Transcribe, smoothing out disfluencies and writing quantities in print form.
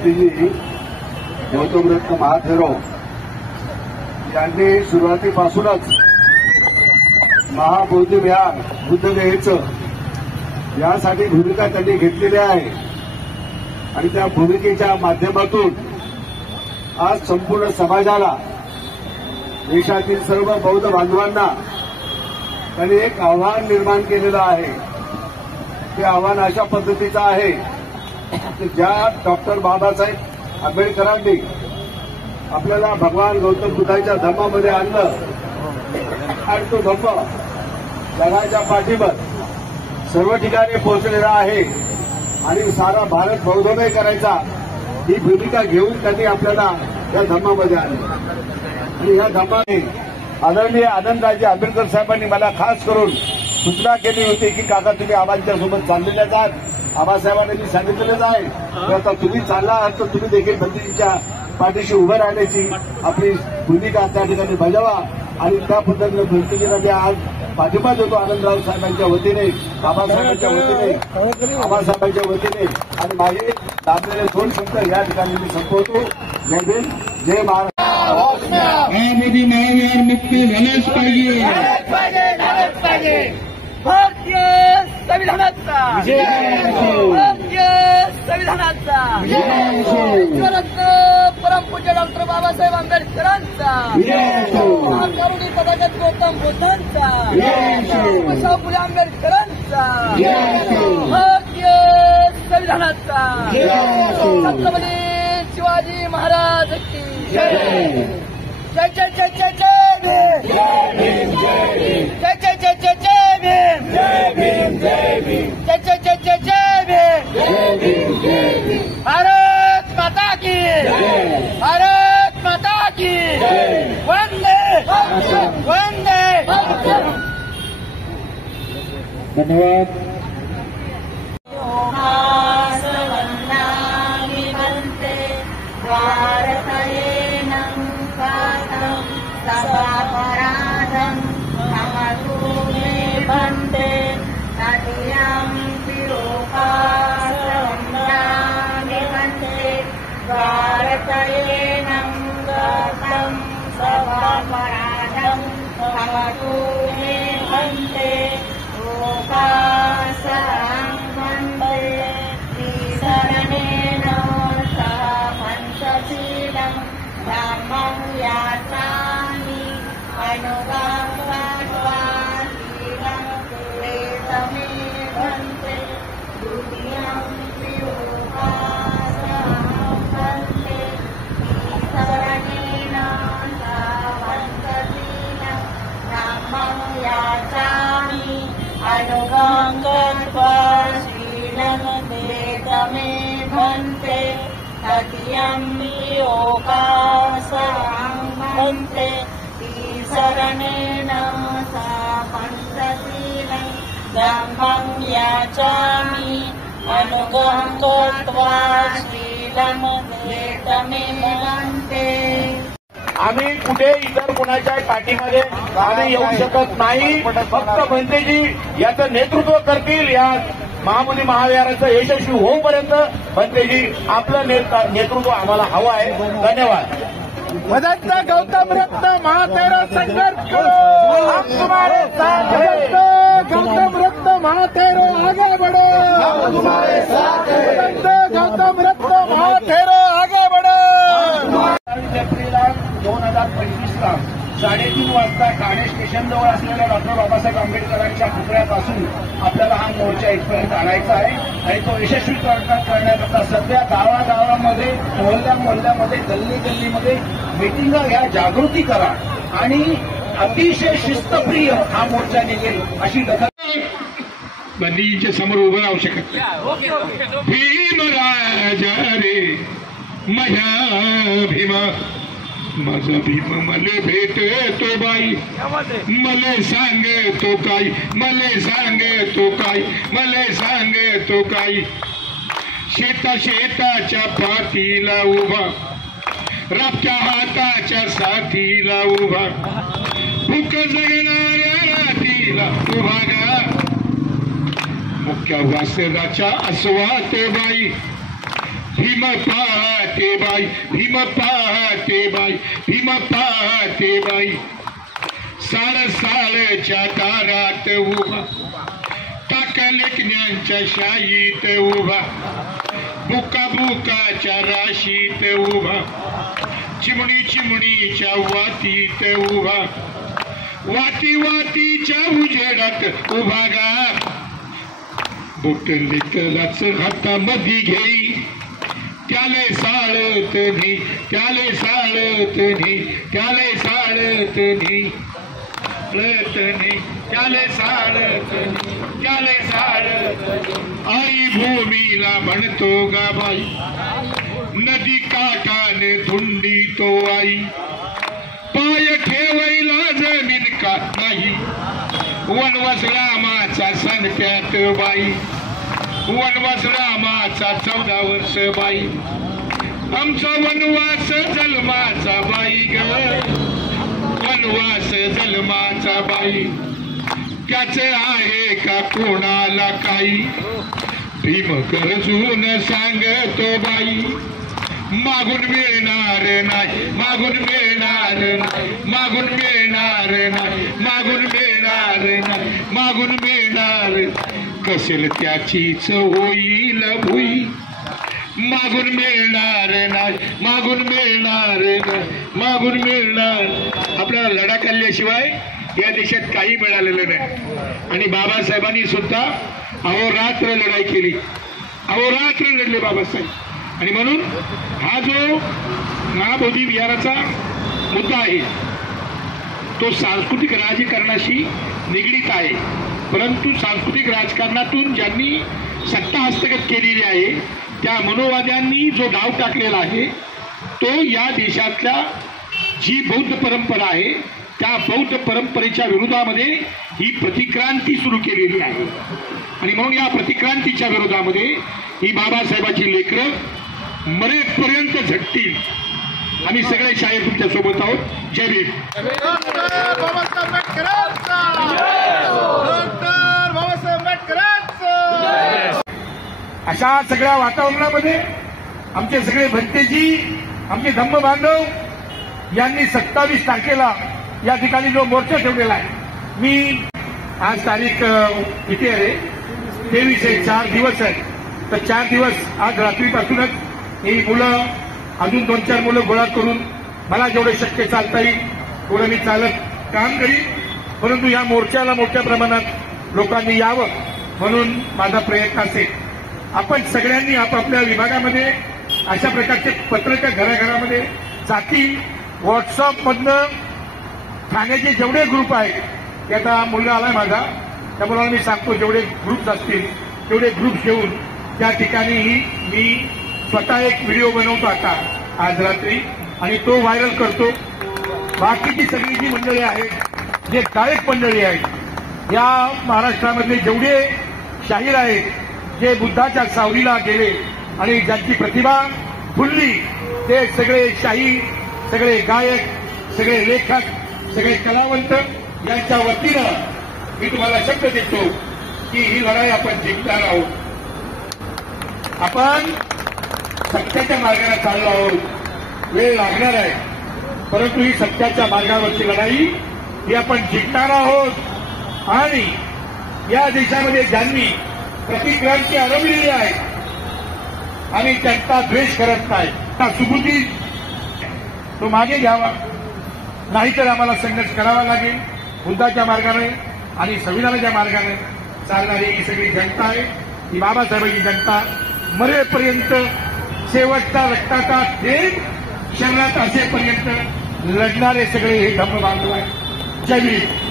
भंतेजी गौतमरत्न महाथेरो यांनी सुरुवातीपासूनच बुद्धगयेचं यासाठी भूमिका त्यांनी घेतलेली आहे आणि त्या भूमिकेच्या माध्यमातून आज संपूर्ण समाजाला देशातील सर्व बौद्ध बांधवांना त्यांनी एक आव्हान निर्माण केलेलं आहे। ते आव्हान अशा पद्धतीचं आहे की ज्या डॉक्टर बाबासाहेब आंबेडकरांनी आपल्याला भगवान गौतम बुद्धाच्या धर्मामध्ये आणलं आणि तो धम्म जगाच्या पाठीवर सर्व ठिकाणी पोहोचलेला आहे आणि सारा भारत बौद्धमय करायचा ही भूमिका घेऊन त्यांनी आपल्याला या धर्मामध्ये आणलं आणि या धर्माने आदरणीय आनंदराजे आंबेडकर साहेबांनी मला खास करून सूचना केली होती की काका तुम्ही आबांच्या सोबत चाललेल्याच आहात। आबासाहेबांनी सांगितलेलंच आहे की आता तुम्ही चालला आहात तर तुम्ही देखील भंतेजींच्या पाठीशी उभं राहण्याची आपली भूमिका त्या ठिकाणी बजावा आणि त्या पद्धतीने भंतेजींना मी आज पाठिंबा देतो आनंदराव साहेबांच्या वतीने, आबासाहेबांच्या वतीने आणि माझे दाबलेले 2 शब्द या ठिकाणी मी संपवतो। जय भीम, जय महाराष्ट्र। मोदी महाविहार मुक्त झालंच पाहिजे। भारतीय संविधानाचा भारतीय संविधानाचा विश्वरत्न परमपूज्य डॉक्टर बाबासाहेब आंबेडकरांचा महाकरुणी तथागत गौतम बुद्धांचा शाहू फुले आंबेडकरांचा भारतीय संविधानाचा छत्रपती शिवाजी महाराज की जय जय जय जय जय जय भीम जय जय जय जय जय भीम जय जय जय जय जय भीम भारत माता की भारत माता की वंदे वंदे। धन्यवाद। भंते शरणेन पंचशीलं धम्मं याचामि अनुगं कृत्वा शीलं वेदमेवन्ते। आम्ही कुठे इतर कोणाच्या पाठीमध्ये आम्ही येऊ शकत नाही। फक्त भंतेजी याचं नेतृत्व करतील। या महामुनी महाविहाराचं यशस्वी होऊपर्यंत भंतेजी आपलं नेतृत्व आम्हाला हवं आहे। धन्यवाद। भदंत गौतम रत्न महाथेरो संघर्ष करो, हम तुम्हारे साथ हैं। गौतम रत्न महाथेरो आगे बढ़ो, हम तुम्हारे साथ हैं। भदंत गौतम रत्न महाथेरो आगे बढ़ो। 2025ला 3:30 वाजता ठाणे स्टेशनजवळ असलेल्या डॉक्टर बाबासाहेब आंबेडकरांच्या पुतळ्यापासून आपल्याला हा मोर्चा इथपर्यंत आणायचा आहे आणि तो यशस्वी करण्याकरता सध्या गावागावामध्ये, मोहल्ल्यामध्ये, गल्लीमध्ये मिटिंगा घ्या, जागृती करा आणि अतिशय शिस्तप्रिय हा मोर्चा निघेल अशी दखल गांधीजींच्या समोर उभं राहू शकत नाही। भीमराजा रे माझ्या भीमा, माझा भीम मले भेटतो बाई, मले सांगतो काय, मले सांगतो काय, मले सांगतो काय। शेताच्या पाठीला उभा, राबच्या हाताच्या साथीला उभा, भूक जगणाऱ्या रातीला उभा गा। मुख्य वासनाच्या अस्वात बाई, भीम पाहते बाई, भीम पाहते बाई, भीम पाहते बाई. साळच्या दारात उभा, टाकलेकण्यांच्या शाईत उभा, बुका बुकाच्या राशीत उभा, चिमणी चिमणीच्या वातीत उभा, वाती वातीच्या उजेडात उभा गा. बोटलेतलाच हातामध्ये घेई, त्याले साळत नाही, त्याले साळत नाही, त्याले साळत नाही, साळत नाही, त्याले साळत नाही, त्याले साळत नाही. आई भूमीला म्हणतो गा बाई, नदी काठाने धुंडी तो आई, पाय ठेवायला जमीन का नाही. वनवास रामाचा सणप्यात बाई, वनवास रामाचा 14 वर्ष बाई, आमचा वनवास जन्माचा बाई ग, वनवास जन्माचा बाई. त्याच आहे का कोणाला काही, भीम गरजून सांगतो बाई. मागून मिळणार नाही, मागून मिळणार नाही, मागून मिळणार नाही, मागून मिळणार नाही, मागून मिळणार. कसेल त्याचीच होईल भुई, मागून मिळणार नाही, मागून मिळणार नाही, मागून मिळणार. आपल्याला लढा काढल्याशिवाय या देशात काही मिळालेलं नाही. आणि बाबासाहेबांनी सुद्धा अहोरात्र लढाई केली, अहोरात्र लढले बाबासाहेब. आणि म्हणून हा जो महाबोधी विहाराचा मुद्दा आहे तो सांस्कृतिक राजकारणाशी निगडीत आहे. परंतु सांस्कृतिक राजकारणातून ज्यांनी सत्ता हस्तगत केलेली आहे त्या मनोवाद्यांनी जो डाव टाकलेला आहे तो या देशातल्या जी बौद्ध परंपरा आहे त्या बौद्ध परंपरेच्या विरोधामध्ये ही प्रतिक्रांती सुरू केलेली आहे. आणि म्हणून या प्रतिक्रांतीच्या विरोधामध्ये ही बाबासाहेबाची लेकरं मरेपर्यंत झटतील. आम्ही सगळे शाहीर तुमच्या सोबत आहोत. जय भीम. डॉक्टर बाबासाहेब आंबेडकरांचा, डॉक्टर बाबासाहेब आंबेडकरांचा. अशा सगळ्या वातावरणामध्ये आमचे सगळे भंतेजी, आमचे धम्म बांधव यांनी 27 तारखेला या ठिकाणी जो मोर्चा ठेवलेला आहे. मी आज तारीख किती आहे? 23 आहे. 4 दिवस आहे. तर 4 दिवस आज रात्रीपासूनच ही मुलं, अजून 2-4 मुलं गोळा करून मला जेवढे शक्य चालता येईल तेवढं मी चालत काम करीन. परंतु या मोर्चाला मोठ्या प्रमाणात लोकांनी यावं म्हणून माझा प्रयत्न असेल. आपण सगळ्यांनी आपापल्या विभागामध्ये अशा प्रकारचे पत्रकार घराघरामध्ये जातील. व्हॉट्सअपमधनं ठाण्याचे जेवढे ग्रुप आहेत ते आता मुलगा आलाय माझा, त्यामुळे मी सांगतो जेवढे ग्रुप्स असतील तेवढे ग्रुप्स घेऊन त्या ठिकाणीही मी स्वतः एक व्हिडिओ बनवतो आता आज रात्री आणि तो व्हायरल करतो. बाकीची सगळी जी मंडळी आहेत, जे गायक मंडळी आहेत, या महाराष्ट्रामधले जेवढे शाहीर आहेत जे बुद्धाच्या सावलीला गेले आणि ज्यांची प्रतिभा फुलली ते सगळे शाहीर, सगळे गायक, सगळे लेखक, सगळे कलावंत यांच्या वतीनं मी तुम्हाला शब्द देतो की ही लढाई आपण जिंकणार आहोत. आपण सत्याच्या मार्गाने चाललो आहोत. वेळ लागणार आहे परंतु ही सत्याच्या मार्गावरची लढाई ही आपण जिंकणार आहोत. आणि या देशामध्ये ज्यांनी प्रतिक्रांती अडवलेली आहे आणि त्यांचा द्वेष करत नाही त्या सुबुधी तो मागे घ्यावा, नाहीतर आम्हाला संघर्ष करावा लागेल. बुद्धाच्या मार्गाने आणि संविधानाच्या मार्गाने चालणारी ही सगळी जनता आहे, ही बाबासाहेबांची जनता. मरेपर्यंत शेवटचा रक्ताचा थेंब शरीरात असेपर्यंत लढणारे सगळे हे धम्म बांधव आहेत. जय भीम.